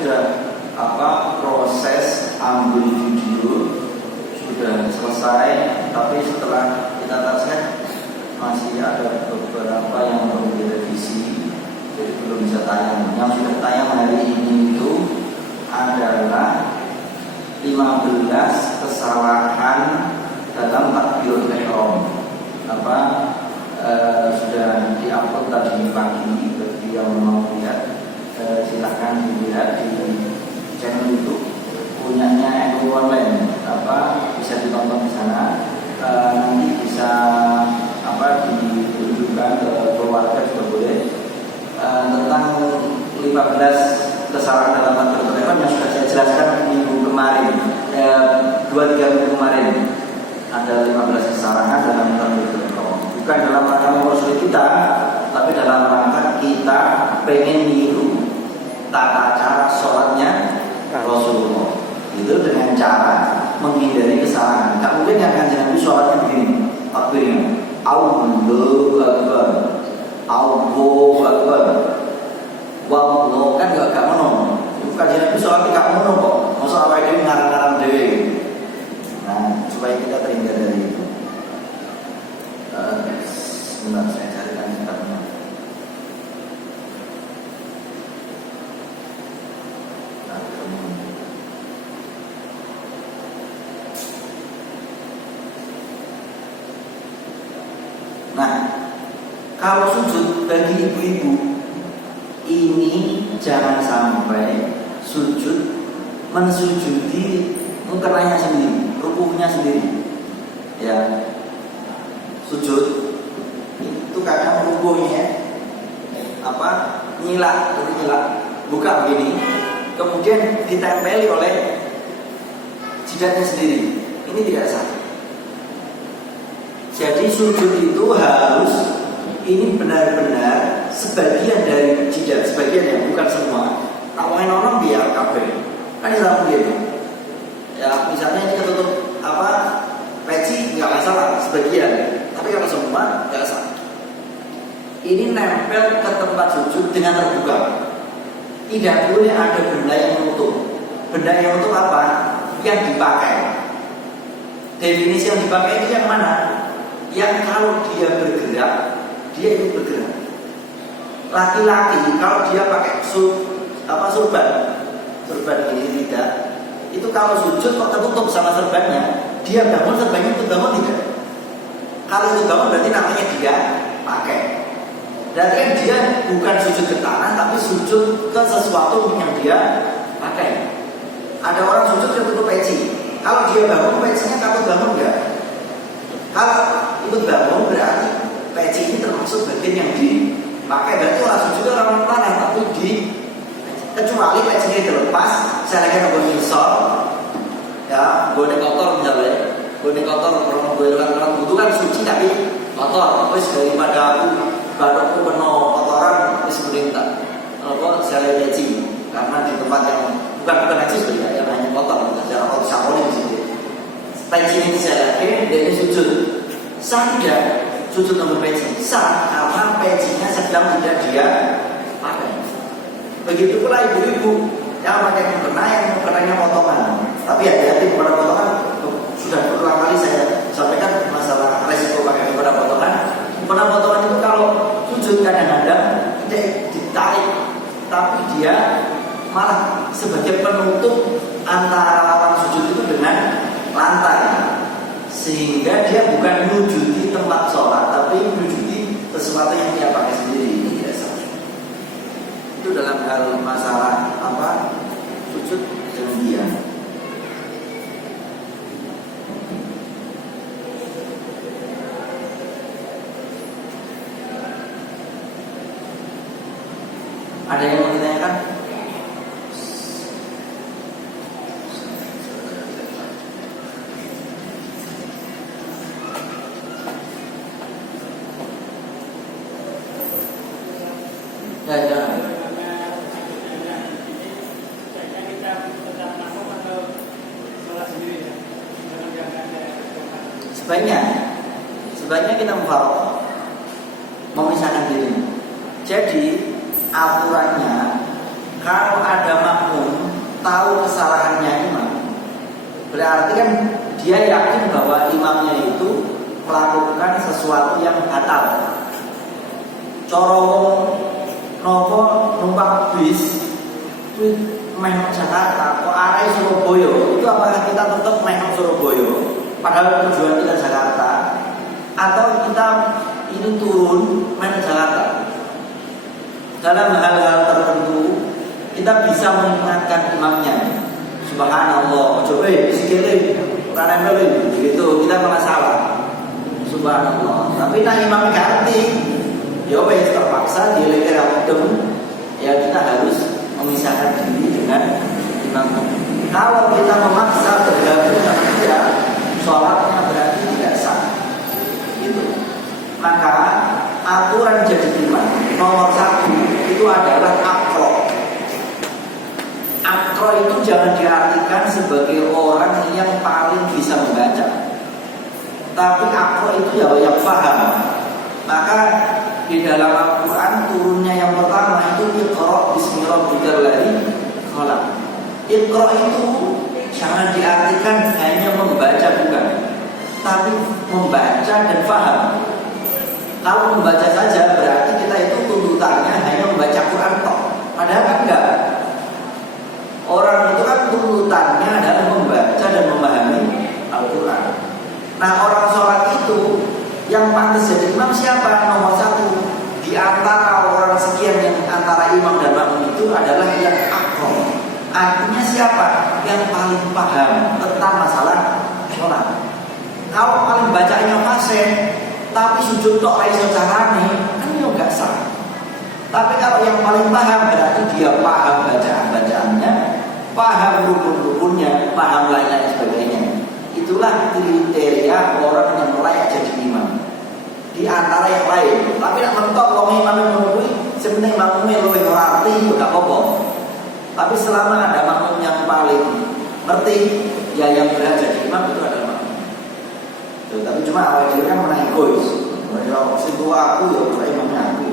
sudah proses ambil video sudah selesai, tapi setelah kita tes masih ada beberapa yang perlu direvisi, jadi belum bisa tayang. Yang sudah tayang hari ini itu adalah 15 kesalahan dalam takbirul ihram. Sudah diupload tadi pagi, bagi yang mau lihat silahkan dilihat di channel YouTube punyanya NU Online, bisa ditonton di sana. Nanti bisa ditunjukkan ke keluarga juga boleh. Tentang 15 kesalahan dalam takbiratul ihram yang sudah saya jelaskan minggu kemarin, 2-3 minggu kemarin, ada 15 kesalahan dalam takbiratul ihram. Bukan dalam rangka mempersulit kita, tapi dalam rangka kita pengen niru tata cara sholatnya Rasulullah. Itu dengan cara menghindari kesalahan. Tak mungkin yang akan Nabi sholatnya begini, takbirnya Allahu Akbar, Allahu Akbar, wallahu, kan gak mono. Bukan Nabi sholat tidak mono kok. Masa awal dia ngarang-ngarang dewe. Nah, supaya kita terhindar dari itu. Sebentar saya carikan kitabnya. Nah, kalau sujud bagi ibu-ibu ini jangan sampai sujud mensujudi mukeranya sendiri, rukuhnya sendiri. Ya, sujud itu kadang rukuhnya nyilak, buka begini, kemudian ditempeli oleh jidatnya sendiri. Ini tidak sah. Jadi sujud itu harus ini benar-benar sebagian dari jidat, sebagiannya, bukan semua. Tawain orang biar kabeh. Kan tidak begitu. Ya misalnya ini ketutup peci nggak masalah sebagian, tapi kalau semua nggak sah. Ini nempel ke tempat sujud dengan terbuka. Tidak boleh ada benda yang menutup. Benda yang menutup apa? Yang dipakai. Definisi yang dipakai itu yang mana? Yang kalau dia bergerak, dia ikut bergerak. Laki-laki kalau dia pakai surban ini tidak, itu kalau sujud kok tertutup sama serbannya, dia bangun serbannya itu bangun tidak. Kalau itu bangun berarti namanya dia pakai. Berarti kan dia bukan sujud ke tanah, tapi sujud ke sesuatu yang dia pakai. Ada orang sujud tertutup peci. Kalau dia bangun, pecinya takut bangun enggak? Kalau ikut bangun berarti peci ini termasuk bagian yang dipakai. Berarti orang sujud orang tanah, tapi kecuali pecinya dilepas. Saya lagi nggak nyesel, ya, gue kotor misalnya, gue kotor orang gue orang butuh kan suci tapi kotor. Terus daripada badanku penuh kotoran, terus mending saya peci karena di tempat yang bukan najis ya, yang hanya kotor, secara kotor sampulnya di sini. Peci ini saya lagi, dia ini sujud. Sah tidak sujud nomor peci? Sah, karena pecinya sedang tidak dia pakai. Begitu pula ibu-ibu yang pakai mukenanya potongan. Tapi hati-hati pada potongan. Sudah berulang kali saya sampaikan masalah resiko pakai mukena potongan. Mukena potongan itu kalau sujud kadang-kadang tidak ditarik, tapi dia malah sebagai penutup antara lawan sujud itu dengan lantai, sehingga dia bukan menjudi tempat sholat, tapi menjudi sesuatu yang dia pakai sendiri. Ini tidak salah. Itu dalam hal masalah sujud dengan dia. Ada yang mau ditanyakan? Sebaiknya kita mufaroqah, memisahkan diri. Jadi aturannya kalau ada makmum tahu kesalahannya imam, berarti kan dia yakin bahwa imamnya itu melakukan sesuatu yang batal. Coro nopo numpak bis meh Jakarta kok arah Surabaya, itu apakah kita tetap meh Surabaya padahal tujuan kita Jakarta, atau kita ini turun meh Jakarta? Dalam hal-hal tertentu kita bisa mengingatkan imamnya, subhanallah, coba sikile ora nempel gitu, kita malah salah. Subhanallah. Tapi nak imam ganti, ya wes terpaksa dilekir adem, ya kita harus memisahkan diri dengan imam. Kalau kita memaksa bergabung sama dia, sholatnya berarti tidak sah. Gitu. Maka aturan jadi imam nomor 1 itu adalah akro. Akro itu jangan diartikan sebagai orang yang paling bisa membaca, tapi akro itu ya yang paham. Maka di dalam Al-Quran turunnya yang pertama itu Iqra bismi rabbikal ladzi khalaq. Iqra itu jangan diartikan hanya membaca, bukan, tapi membaca dan paham. Kalau membaca saja berarti kita itu tuntutannya hanya membaca Quran toh. Padahal kan enggak. Orang itu kan tuntutannya adalah membaca dan memahami Al-Quran. Nah, orang sholat itu yang pantas jadi imam siapa? Nomor 1 di antara orang sekian yang antara imam dan makmum itu adalah yang akrom. Artinya siapa? Yang paling paham tentang masalah sholat. Kalau paling bacanya fasih, tapi sujud tok ra iso carane, kan yo enggak sah. Tapi kalau yang paling paham berarti dia paham bacaan-bacaannya, paham rukun-rukunnya, paham lain-lain sebagainya. Itulah kriteria orang yang layak jadi imam di antara yang lain. Tapi nak mentok wong imam menunggu, sebenarnya makmumnya luwih ora arti enggak apa-apa. Tapi selama ada makmum yang paling ngerti, ya yang berhak jadi imam itu adalah makmum. Tuh, tapi cuma awal dhewe kan menang egois. Kalau sing tua aku ya ora imamnya aku.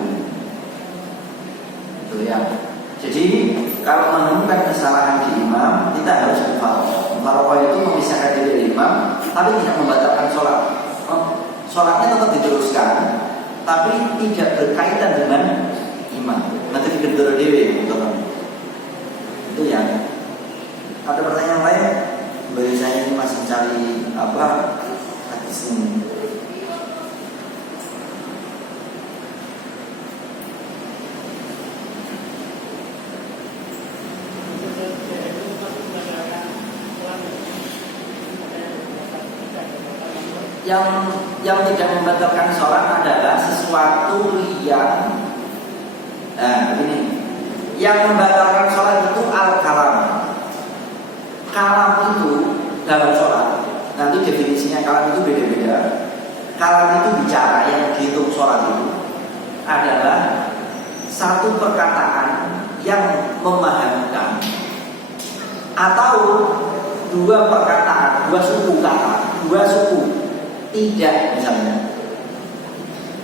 Itu ya. Jadi kalau menemukan kesalahan di imam, kita harus mufaroqah. Mufaroqah itu memisahkan diri dari imam, tapi tidak membatalkan sholat. Sholatnya tetap diteruskan, tapi tidak berkaitan dengan imam. Nanti digendor dewi, teman. Itu ya. Ada pertanyaan lain? Bagi saya ini masih cari apa? Hadis ini. Yang tidak membatalkan sholat adalah sesuatu yang ini. Yang membatalkan sholat itu al-kalam. Kalam itu dalam sholat, nanti definisinya kalam itu beda-beda. Kalam itu bicara, yang dihitung sholat itu adalah satu perkataan yang memahamkan, atau dua perkataan, dua suku kata, dua suku tidak misalnya,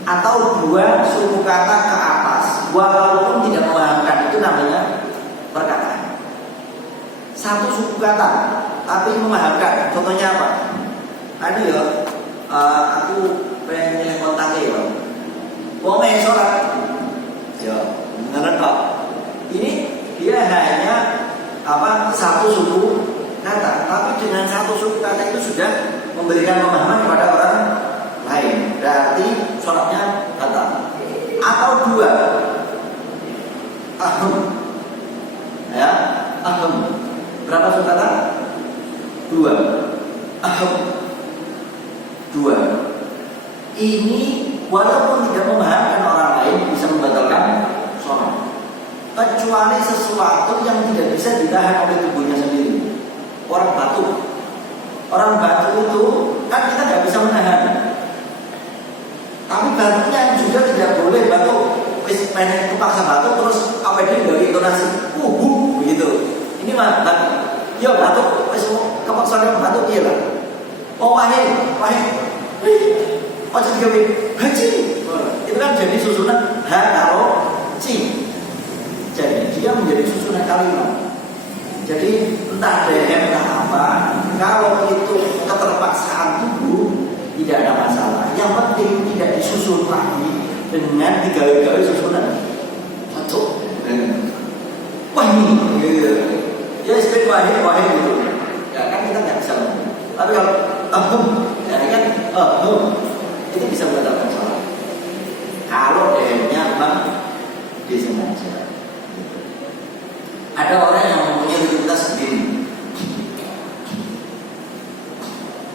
atau dua suku kata ke atas walaupun tidak memahamkan, itu namanya perkataan. Satu suku kata tapi memahamkan, contohnya apa? Tadi ya, aku pengen nilai kontaknya ya, wong sholat ya beneran kok. Ini dia hanya satu suku kata, tapi dengan satu suku kata itu sudah memberikan pemahaman kepada orang lain, berarti sholatnya batal. Atau dua, ya, berapa suku kata? Dua, dua. Ini walaupun tidak memahamkan orang lain bisa membatalkan sholat, kecuali sesuatu yang tidak bisa ditahan oleh tubuhnya sendiri. Orang batu itu kan kita tidak bisa menahan, tapi batunya juga tidak boleh batu wis pengen kepaksa batu terus apa dia dari intonasi begitu. Ini mah batu, ya batu wis kepaksa batu iya lah. Oh wahai ojo digawe haji, itu kan jadi susunan ha karo ci, jadi dia menjadi susunan kalimat. Jadi entah DM entah apa, kalau itu keterpaksaan tubuh tidak ada masalah. Yang penting tidak disusun lagi dengan digawe-gawe susunan. Cocok. Wah ini, ya seperti wahid gitu. Ya kan kita nggak bisa ngomong. Tapi kalau ya kan itu bisa membatalkan sholat. Kalau DM-nya memang disengaja. Ada orang yang mempunyai rutinitas sendiri.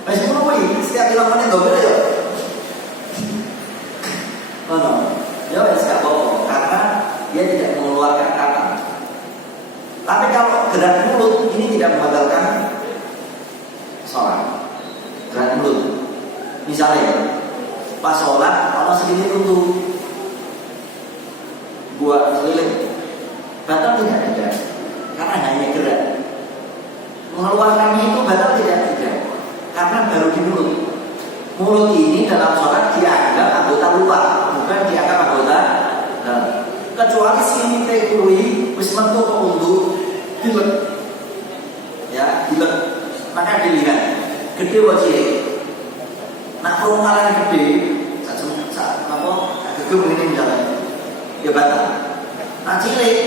Masih perlu setiap bilang menit gak ya? No. Ya nggak bohong karena dia tidak mengeluarkan kata. Tapi kalau gerak mulut ini tidak membatalkan sholat. Gerak mulut, misalnya pas sholat kalau segini untuk buat keliling, batal tidak ada, karena hanya gerak. Mengeluarkannya itu batal tidak, karena baru di mulut. Mulut ini dalam sholat dianggap anggota luar, bukan dianggap anggota dalam. Kecuali sini tekui wis metu untuk dilek, ya dilek, maka dilihat gede wajib. Nak perumahan gede, saat apa gegem ini misalnya, ya batal. Nah cilik,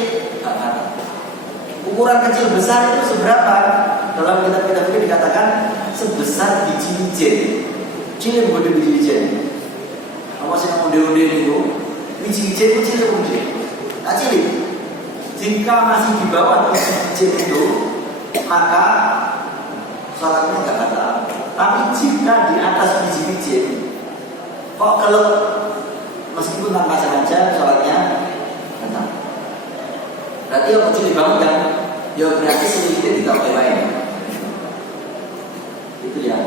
nggak batal. Ukuran kecil besar itu seberapa? Dalam kitab-kitab ini dikatakan sebesar biji wijen. Cilik bukan biji wijen. Apa sih yang onde-onde itu? Biji wijen itu cilik onde. Nah cilik. Jika masih di bawah biji wijen itu, maka sholatnya nggak batal. Tapi jika di atas biji wijen, kok kalau meskipun tanpa sengaja sholatnya batal. Berarti yang muncul dibangun kan? Ya berarti sedikit ditambah lain. Itu ya.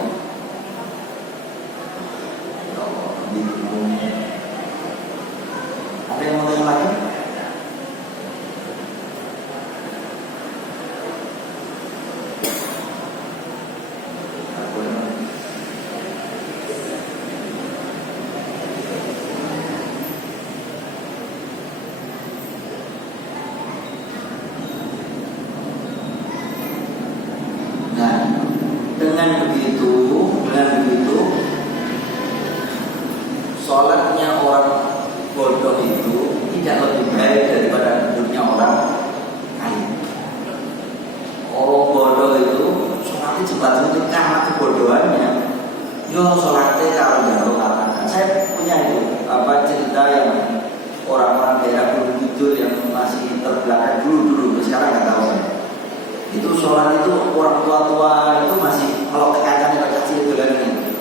Ada yang mau tanya lagi? Dengan begitu sholatnya orang bodoh itu tidak lebih baik daripada hidupnya orang alim. Orang bodoh itu sholatnya cepat untuk karena kebodohannya. Yo sholatnya kalau jauh karena saya punya itu cerita yang orang-orang daerah Gunung Kidul yang masih terbelakang dulu sekarang nggak tahu saya. Itu sholat itu orang tua-tua itu masih kalau kekancane kok kecil dolan ini.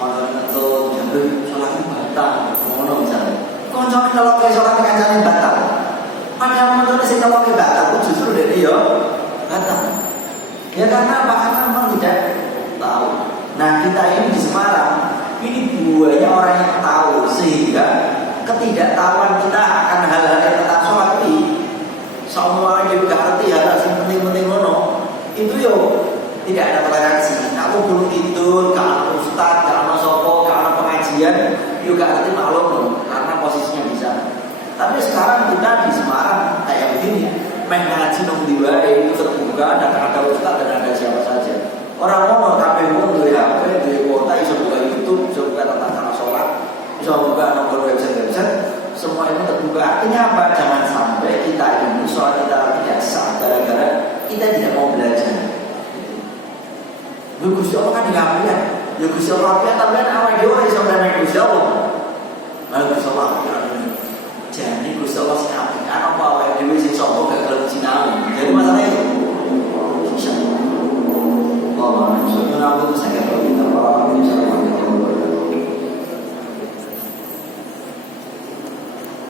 Ono itu jambul sholat itu batal, ngono misalnya. Koncone kalau ke sholat kekancane batal. Padahal koncone sing kalau ke batal justru dari yo batal. Ya karena apa? Karena memang tidak tahu. Nah kita ini di Semarang ini buahnya orang yang tahu sehingga ketidaktahuan kita akan hal-hal yang tentang sholat ini semua yang juga ngerti hal yang penting-penting ngono itu yo tidak ada toleransi. Aku belum tidur, kalau ustaz, kalau sopo, kalau pengajian juga ngerti maklum karena posisinya bisa. Tapi sekarang kita di Semarang kayak begini, main ngaji nong diwae itu terbuka dan ada ustaz dan ada siapa saja. Orang ngono kabeh wong duwe HP, duwe kuota, iso buka YouTube, iso buka tata cara sholat, iso buka nomor website. Semua itu terbuka. Artinya apa? Jangan sampai kita ini soal kita tidak sah gara-gara kita tidak mau belajar. Gusti Allah kan diapian. Ya Gusti Allah apian tapi awake dhewe ora iso menek Gusti Allah. Lalu Gusti Allah jadi Gusti Allah